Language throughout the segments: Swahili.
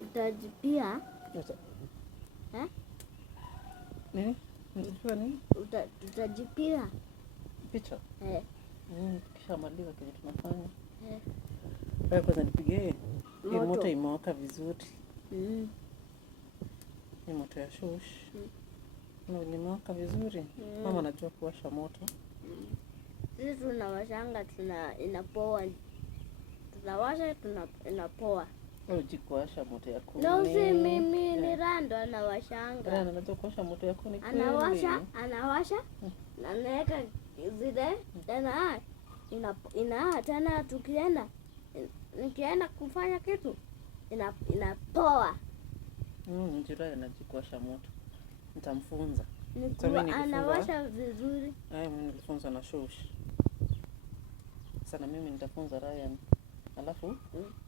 utajipia nini? Unajua nini? Utajipia Picha? Kisha maliza kile tunafanya. Wewe kwanza nipigie. Hii moto imewaka vizuri. Hii moto ya shush. Imewaka vizuri. Mama anajua kuwasha moto. Sisi tunawashanga inapoa. Tunawasha inapoa. Ujikuwasha moto ya kuni. No, si mimi ni Rando anawashanga. Rando anajua kuwasha moto ya kuni kweli. Anawasha. Na naweka zile tena tena nikienda kufanya kitu inapoa. Njira anajikuwasha moto. Nitamfunza. Anawasha vizuri. Mimi nilifunza na shush. Sana mimi nitafunza Ryan. Alafu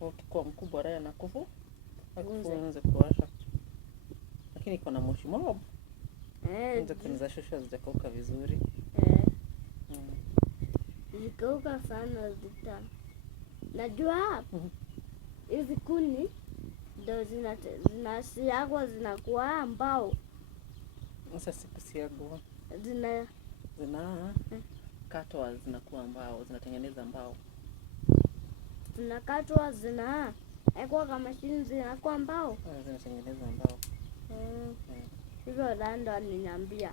ukikuwa mkubwa Ryan akufunze kuwasha. Lakini iko na moshi mob. Ndio kuniza shusha zijakauka vizuri. Zikauka sana najua hizi kuni ndio zinasiagwa zinakuwa mbao. Sasa sikusiagwa. Zina katwa zinakuwa mbao, zinatengeneza mbao. Zinakatwa ekwa kama mashini zinakuwa mbao. Zinatengeneza mbao. Hivyo Rando aliniambia.